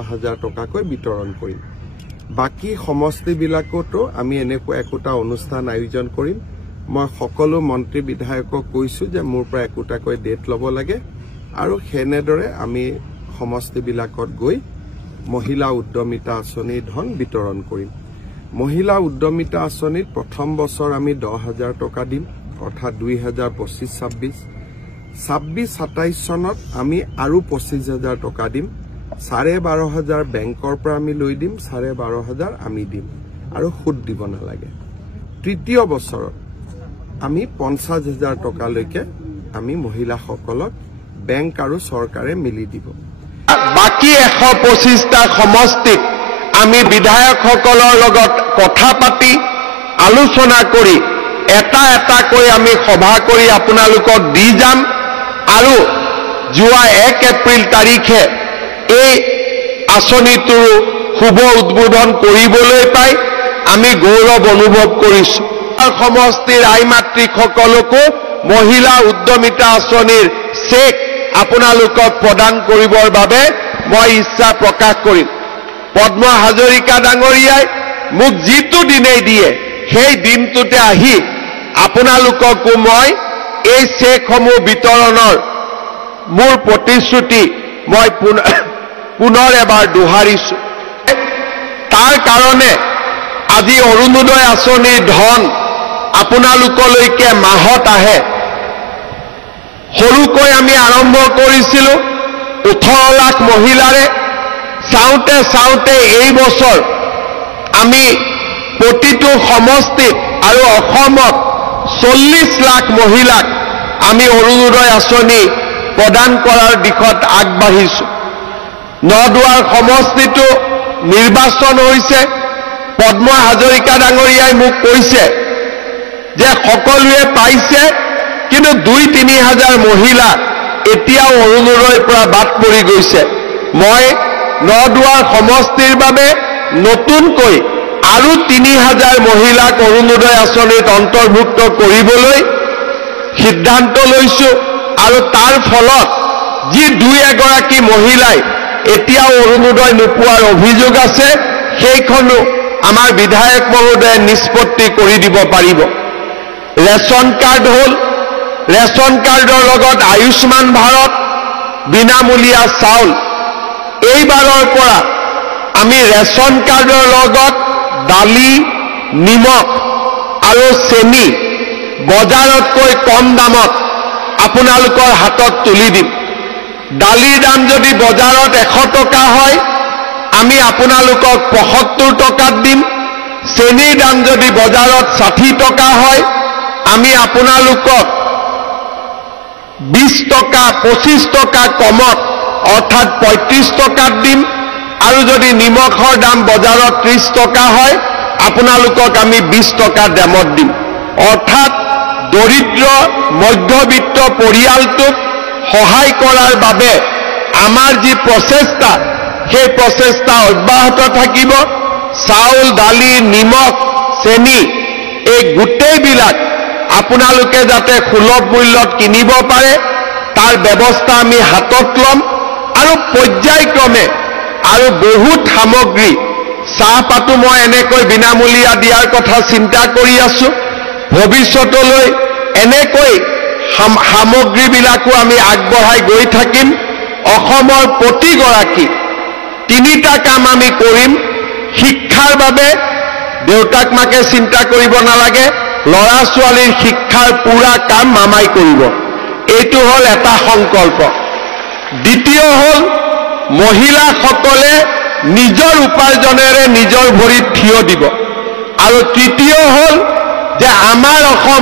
10,000 টকাকৈ বিতৰণ কৰিম। বাকি সমষ্টিবিলাকতো আমি এনেকুৱা একোটা অনুষ্ঠান আয়োজন কৰিম। মই সকলো মন্ত্ৰী বিধায়কক কৈছো যে মোৰ পৰা একোটাকৈ ডেট ল'ব লাগে আৰু সেনেদৰে আমি সমষ্টিবিলাকত গৈ মহিলা উদ্যমিতা আঁচনিৰ ধন বিতৰণ কৰিম। মহিলা উদ্যমিতা আঁচনিত প্ৰথম বছৰ আমি 10,000 টকা দিম, অৰ্থাৎ 2025-26, 26-27 চনত আমি আৰু 25,000 টকা দিম। 12,500 বেংকৰ পৰা আমি লৈ দিম, 12,500 আমি দিম আৰু সুদ দিব নালাগে। তৃতীয় বছৰত আমি 50,000 টকালৈকে আমি মহিলাসকলক বেংক আৰু চৰকাৰে মিলি দিব। বাকি 125টা সমষ্টিত আমি বিধায়কসকলৰ লগত কথা পাতি আলোচনা কৰি এটা এটাকৈ আমি সভা কৰি আপোনালোকক দি যাম আৰু যোৱা 1 এপ্ৰিল তাৰিখে এই আঁচনিটোৰ শুভ উদ্বোধন কৰিবলৈ পাই আমি গৌৰৱ অনুভৱ কৰিছো। সমষ্টিৰ আই মাতৃসকলকো মহিলা উদ্যমিতা আঁচনিৰ চেক আপোনালোকক প্ৰদান কৰিবৰ বাবে মই ইচ্ছা প্ৰকাশ কৰিম। পদ্ম হাজৰিকা ডাঙৰীয়াই মোক যিটো দিনেই দিয়ে সেই দিনটোতে আহি আপোনালোককো মই এই চেকসমূহ বিতৰণৰ মোৰ প্ৰতিশ্ৰুতি মই পুনৰ এবাৰ দোহাৰিছো। তাৰ কাৰণে আজি অৰুণোদয় আঁচনিৰ ধন আপোনালোকলৈকে মাহত আহে। সৰুকৈ আমি আৰম্ভ কৰিছিলো 18 লাখ মহিলাৰে। চাওঁতে চাওঁতে এই বছৰ আমি প্ৰতিটো সমষ্টিত আৰু অসমত 40 লাখ মহিলাক আমি অৰুণোদয় আঁচনি প্ৰদান কৰাৰ দিশত আগবাঢ়িছো। নদুৱাৰ সমষ্টিটো নিৰ্বাচন হৈছে। পদ্ম হাজৰিকা ডাঙৰীয়াই মোক কৈছে যে সকলোৱে পাইছে, কিন্তু 2-3 হাজাৰ মহিলা এতিয়াও অৰুণোদয়ৰ পৰা বাদ পৰি গৈছে। মই নদুৱাৰ সমষ্টিৰ বাবে নতুনকৈ আৰু 3,000 মহিলাক অৰুণোদয় আঁচনিত অন্তৰ্ভুক্ত কৰিবলৈ সিদ্ধান্ত লৈছো আৰু তাৰ ফলত যি 2-এগৰাকী মহিলাই এতিয়াও অৰুণোদয় নোপোৱাৰ অভিযোগ আছে সেইখনো আমাৰ বিধায়ক মহোদয়ে নিষ্পত্তি কৰি দিব পাৰিব। ৰেচন কাৰ্ড হ'ল, ৰেচন কাৰ্ডৰ লগত আয়ুষ্মান ভাৰত, বিনামূলীয়া চাউল। এইবাৰৰ পৰা আমি ৰেচন কাৰ্ডৰ লগত দালি, নিমখ আৰু চেনি বজাৰতকৈ কম দামত আপোনালোকৰ হাতত তুলি দিম। দালিৰ দাম যদি বজাৰত 100 টকা হয় আমি আপোনালোকক 75 টকাত দিম। চেনিৰ দাম যদি বজাৰত 60 টকা হয় আমি আপোনালোকক 20 টকা 25 টকা কমত অৰ্থাৎ 35 টকাত দিম। আৰু যদি নিমখৰ দাম বজাৰত 30 টকা হয় আপোনালোকক আমি 20 টকা দামত দিম। অৰ্থাৎ দৰিদ্ৰ মধ্যবিত্ত পৰিয়ালটোক সহায় কৰাৰ বাবে আমাৰ যি প্ৰচেষ্টা সেই প্ৰচেষ্টা অব্যাহত থাকিব। চাউল, দালি, নিমখ, চেনি এই গোটেইবিলাক আপোনালোকে যাতে সুলভ মূল্যত কিনিব পাৰে তাৰ ব্যৱস্থা আমি হাতত ল'ম আৰু পৰ্যায়ক্ৰমে আৰু বহুত সামগ্ৰী, চাহপাতো মই এনেকৈ বিনামূলীয়া দিয়াৰ কথা চিন্তা কৰি আছো। ভৱিষ্যতলৈ এনেকৈ সামগ্ৰীবিলাকো আমি আগবঢ়াই গৈ থাকিম। অসমৰ প্ৰতিগৰাকী 3টা কাম আমি কৰিম। শিক্ষাৰ বাবে দেউতাক মাকে চিন্তা কৰিব নালাগে, ল'ৰা ছোৱালীৰ শিক্ষাৰ পুৰা কাম মামাই কৰিব। এইটো হ'ল এটা সংকল্প। দ্বিতীয় হ'ল মহিলাসকলে নিজৰ উপাৰ্জনেৰে নিজৰ ভৰিত থিয় দিব। আৰু তৃতীয় হ'ল যে আমাৰ অসম